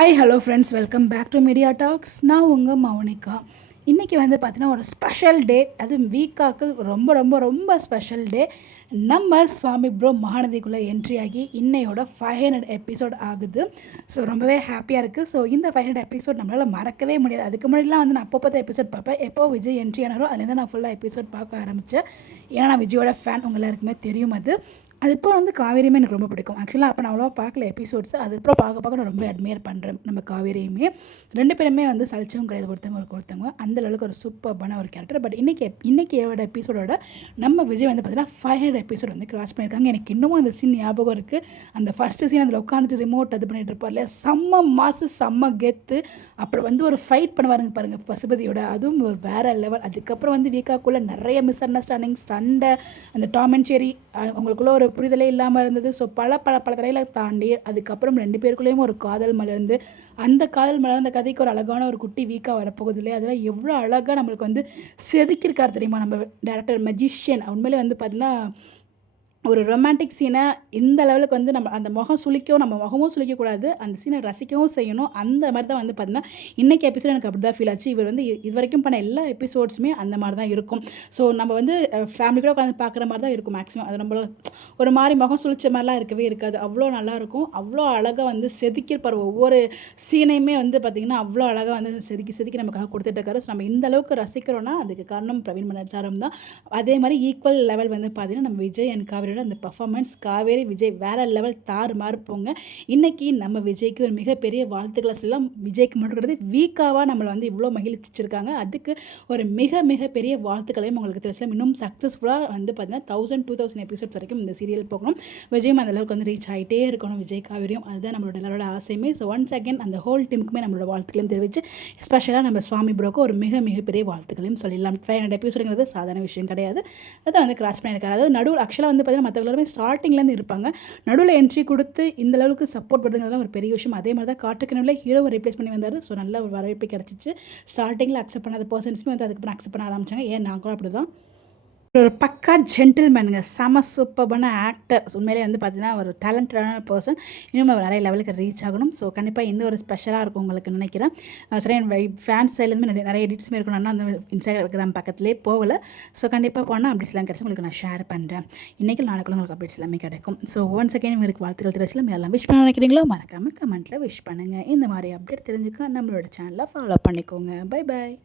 Hi hello friends, welcome back to media talks. நான் உங்கள் மௌனிகா. இன்றைக்கி வந்து பார்த்தீங்கன்னா ஒரு ஸ்பெஷல் டே, அதுவும் வீக்காக்கு ரொம்ப ரொம்ப ரொம்ப ஸ்பெஷல் டே. நம்ம சுவாமி ப்ரோ மகாநதிக்குள்ளே என்ட்ரி ஆகி இன்னையோட 500 எபிசோட் ஆகுது. ஸோ ரொம்பவே ஹாப்பியாக இருக்குது. ஸோ இந்த 500 எபிசோட் நம்மளால் மறக்கவே முடியாது. அதுக்கு முன்னாடிலாம் வந்து நான் அப்பப்போ எபிசோட் பார்ப்பேன். எப்போ விஜய் என்ட்ரி ஆனாரோ அதுலேருந்து நான் ஃபுல்லாக எபிசோட் பார்க்க ஆரம்பித்தேன். ஏன்னா நான் விஜயோட ஃபேன், உங்கள் எல்லாருக்குமே தெரியும். அது இப்போ வந்து காவேரியுமே எனக்கு ரொம்ப பிடிக்கும். ஆக்சுவலாக அப்போ நான் அவ்வளோவா பார்க்கல எபிசோட்ஸ். அதுக்கப்புறம் பார்க்க நான் ரொம்ப அட்மையர் பண்ணுறேன் நம்ம காவேரியுமே. ரெண்டு பேருமே வந்து சலிச்சவங்க கிடையாது, ஒருத்தவங்க அந்த அளவுக்கு ஒரு சூப்பர்பான ஒரு கேரக்டர். பட் இன்றைக்கியோட எபிசோடோட நம்ம விஜய் வந்து பார்த்தீங்கன்னா 500 எபிசோட் வந்து கிராஸ் பண்ணியிருக்காங்க. எனக்கு இன்னமும் அந்த சீன் ஞாபகம் இருக்குது. அந்த ஃபஸ்ட்டு சீன் அதில் உட்காந்துட்டு ரிமோட் அது பண்ணிட்டு இருப்பார் இல்லையா, செம்ம மாசு செம்ம கெத்து. அப்புறம் வந்து ஒரு ஃபைட் பண்ணுவாருங்க பாருங்கள் பசுபதியோட, அதுவும் ஒரு வேறு லெவல். அதுக்கப்புறம் வந்து வீக்காக்குள்ளே நிறைய மிஸ் அண்டர்ஸ்டாண்டிங், சண்டை, அந்த டாம் அண்ட் ஜெர்ரி அவங்களுக்குள்ள ஒரு புரிதலே இல்லாமல் இருந்தது. ஸோ பல தடைகளை தாண்டி அதுக்கப்புறம் ரெண்டு பேருக்குள்ளேயும் ஒரு காதல் மலர்ந்து, அந்த காதல் மலர்ந்த கதைக்கு ஒரு அழகான ஒரு குட்டி வீக்காக வரப்போகுது இல்லையா. அதெல்லாம் எவ்வளோ அழகாக நம்மளுக்கு வந்து செதுக்கியிருக்கார் தெரியுமா நம்ம டேரக்டர் மெஜிஷியன். உண்மையிலே வந்து பார்த்திங்கன்னா ஒரு ரொமான்டிக் சீனை இந்த லெவலுக்கு வந்து நம்ம அந்த முகம் சுளிக்கவும், நம்ம முகமும் சுளிக்கக்கூடாது, அந்த சீனை ரசிக்கவும் செய்யணும். அந்த மாதிரி தான் வந்து பார்த்திங்கன்னா இன்றைக்கி எபிசோட் எனக்கு அப்படி தான் ஃபீல் ஆச்சு. இவர் வந்து இது வரைக்கும் பண்ண எல்லா எபிசோட்ஸுமே அந்த மாதிரி தான் இருக்கும். ஸோ நம்ம வந்து ஃபேமிலி கூட உட்காந்து பார்க்குற மாதிரி தான் இருக்கும் மேக்ஸிமம். அது நம்மள ஒரு மாதிரி முகம் சுளிச்ச மாதிரிலாம் இருக்கவே இருக்காது. அவ்வளோ நல்லாயிருக்கும். அவ்வளோ அழகாக வந்து செதுக்கியிருப்பார். ஒவ்வொரு சீனையுமே வந்து பார்த்திங்கன்னா அவ்வளோ அழகாக வந்து செதுக்கி நமக்காக கொடுத்துட்ருக்காரு. ஸோ நம்ம இந்த அளவுக்கு ரசிக்கிறோன்னா அதுக்கு காரணம் பிரவீன் மன்னன் சாரம் தான். அதே மாதிரி ஈக்குவல் லெவல் வந்து பார்த்திங்கன்னா நம்ம விஜய் அண்ட் காவேரி அந்த பர்ஃபார்மன்ஸ், காவேரி விஜய் வேறு லெவல் தாறுமாறு போங்க. இன்றைக்கி நம்ம விஜய்க்கு ஒரு மிகப்பெரிய வாழ்த்துக்களை சொல்லலாம். விஜய்க்கு மட்டும் வீக்காவாக நம்மளை வந்து இவ்வளோ மகிழ்ச்சிருக்காங்க. அதுக்கு ஒரு மிகப்பெரிய வாழ்த்துக்களையும் உங்களுக்கு தெரிவிச்சலாம். இன்னும் சக்ஸஸ்ஃபுல்லாக வந்து பார்த்தீங்கன்னா 1000-2000 எபிசோட்ஸ் வரைக்கும் இந்த சீரியல் போகணும். விஜயும் அந்தளவுக்கு வந்து ரீச் ஆகிட்டே இருக்கணும், விஜய் காவேரியும். அதுதான் நம்மளோட எல்லாரோட ஆசையுமே. ஸோ ஒன்ஸ் அகேன் அந்த ஹோல் டீமுக்குமே நம்மளோட வாழ்த்துக்களையும் தெரிவித்து, ஸ்பெஷலாக நம்ம சுவாமி ப்ரோக்கு ஒரு மிகப்பெரிய வாழ்த்துக்களையும் சொல்லிடலாம். 500 எபிசோடுங்கிறது சாதாரண விஷயம் கிடையாது. அதை வந்து கிராஸ் பண்ணியிருக்காரு. அதாவது நடுவில் ஆக்சுவலாக வந்து பார்த்தீங்கன்னா மற்ற எல்லாருமே ஸ்டார்டிங்லேருந்து இருப்பாங்க, நடுவில் என்ட்ரி கொடுத்து இந்த அளவுக்கு சப்போர்ட் பண்ணுறதுங்கிறதுலாம் ஒரு பெரிய விஷயம். அதே மாதிரி தான் காட்டுக்கனவுல ஹீரோவை ரீப்ளேஸ் பண்ணி வந்தார். ஸோ நல்ல ஒரு வரவேற்பு கிடச்சிச்சு. ஸ்டார்டிங்கில் அக்செப்ட் பண்ணாத பர்சன்ஸுமே வந்து அதுக்கப்புறம் அக்செப்ட் பண்ண ஆரம்பித்தாங்க. ஏன் நான் கூட அப்படி தான். ஒரு பக்கா ஜென்டில்மேனுங்க, செம சூப்பர்பான ஆக்டர். உண்மையிலே வந்து பார்த்தீங்கன்னா ஒரு டேலண்டடான பர்சன். இன்னும் அவர் நிறைய லெவலுக்கு ரீச் ஆகணும். ஸோ கண்டிப்பாக இந்த ஒரு ஸ்பெஷலாக இருக்கும் உங்களுக்கு நினைக்கிறேன். சரி, ஃபேன்ஸ் சைட்லேருந்து நிறைய எடிட்ஸுமே இருக்கணும்னா அந்த இன்ஸ்டாகிராம் பக்கத்துலேயே போகலை. ஸோ கண்டிப்பாக போனால் அப்டேட்ஸ்லாம் கிடச்சி உங்களுக்கு நான் ஷேர் பண்ணுறேன். இன்றைக்கி நாளைக்குள்ள உங்களுக்கு அப்டேட்ஸ் எல்லாமே கிடைக்கும். ஸோ ஒன்ஸ் அகேன் உங்களுக்கு வாழ்த்துக்கள் தெரிவிச்சலாம். எல்லாம் விஷ் பண்ண நினைக்கிறீங்களோ மறக்காமல் கமெண்ட்டில் விஷ் பண்ணுங்கள். இந்த மாதிரி அப்டேட் தெரிஞ்சுக்க நம்மளோட சேனலை ஃபாலோ பண்ணிக்கோங்க. Bye bye.